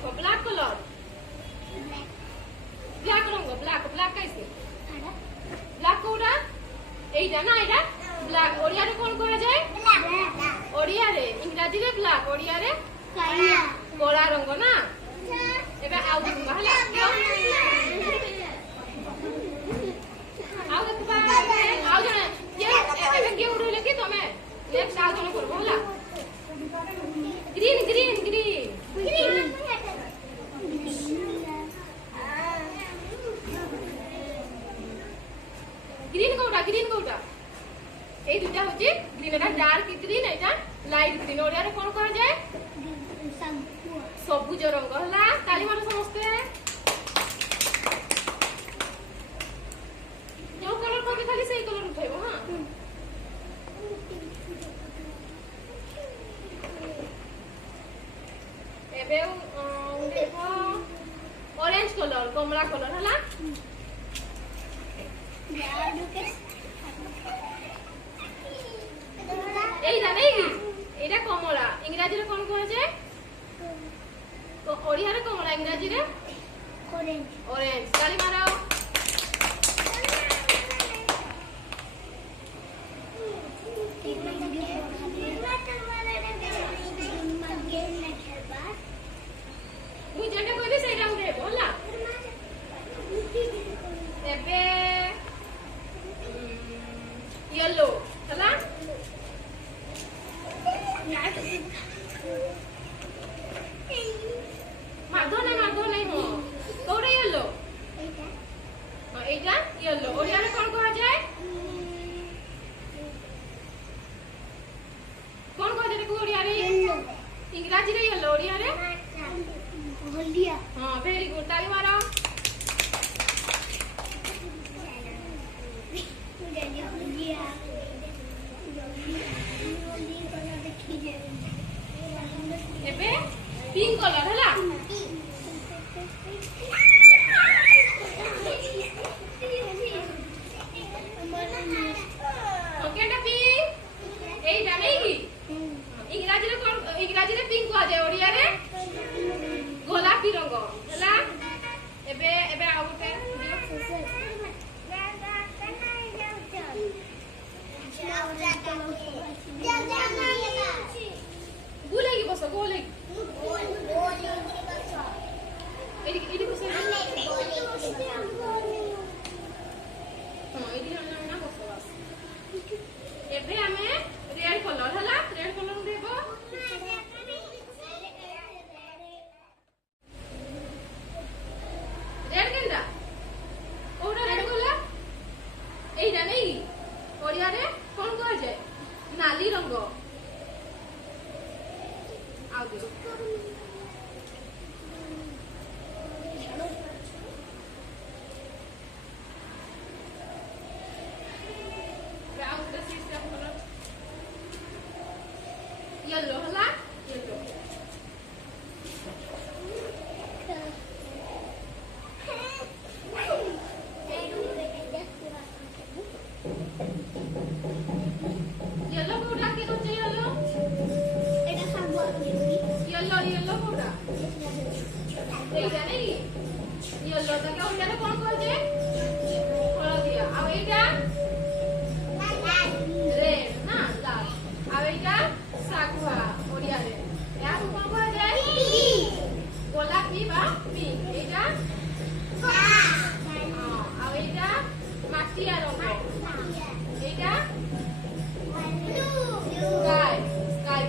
देखो black colour black रंग black black कैसे ब्लैक कोडा এইটা না এটা ব্ল্যাক ওড়িয়ারে কোন করা যায় ওড়িয়ারে ইংরেজিরে ব্ল্যাক ওড়িয়ারে কালিয়া কলা রঙ না এবে আউ দেখবা হলা আউ দেখবা আউ জনে এবে কে উড়লে কি তুমি নেক্সট আউ জনে করব হলা green green green green green কোটা এই দুটা হচ্ছে গ্রিন এটা ডার্ক গ্রিন এটা লাইট গ্রিন ওড়িয়ারে কোন করা যায় সবুজ রঙ হলা তালি মারো সমস্তে जो कलर को खाली सही कलर उठाइबो हां एबे देखो ऑरेंज कलर कमला कलर हला এইটা নেই এটা কমলা ইংরেজিতে কোন করা যায় তো ওড়িয়ারে কমলা ইংরেজিতে অরেঞ্জ অরেঞ্জ তালি মারো তুই যেটা কইলি সেটা উড়ে বললা এবে येलो चला माधो नहीं हो कोड़े येलो এইটা येलो ওড়িয়ারে কোন করা যায় কোন করা যায় ওড়িয়ারে ইংরেজিতে येलो ওড়িয়ারে হলদিয়া हां वेरी गुड ताली मारो एबे पिंक कलर हला ओके टा पिंक एइटा नै की इंग्रजी रे पिंक कह जाय ओडिया रे गोलापी रंग हला एबे एबे आउटे गोलेगी बस गोलेगी एडी बस हां एडी ना बस बस एबे हमें रेड कलर हला रेड कलर देबो रेड केनडा ओडा रेड कलर एइडा नै ओडिया रे कोन कह जाय नाली रंग आउ दे येलो हला येलो येलो कोडा के तो येलो एटा सागवा येलो येलो कोडा एटा नै येलो त के ओडा कोन कोन जे हळदिया आ एटा रेड ना लाल आ एटा सागवा ओडिया रे या कोन कोन जे गोलापी बा पिंक एटा हां आ एटा माटिया रंग एटा sky sky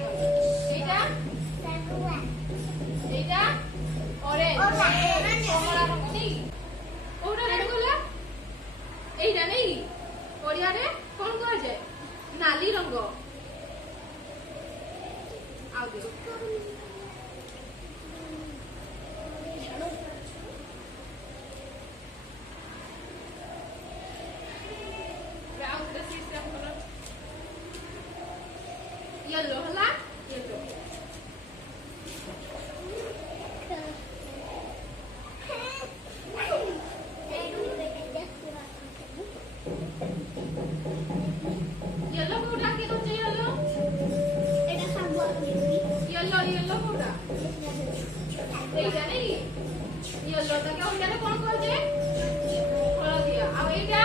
এইটা এইটা অরেঞ্জ কমলা রং নেই ওটা রেড কলর এইটা নেই এইটা নাকি ইয়েলোটাকে ওইটাকে কোন কହୁଛେ হলদিଆ ଆଉ ଏଇଟା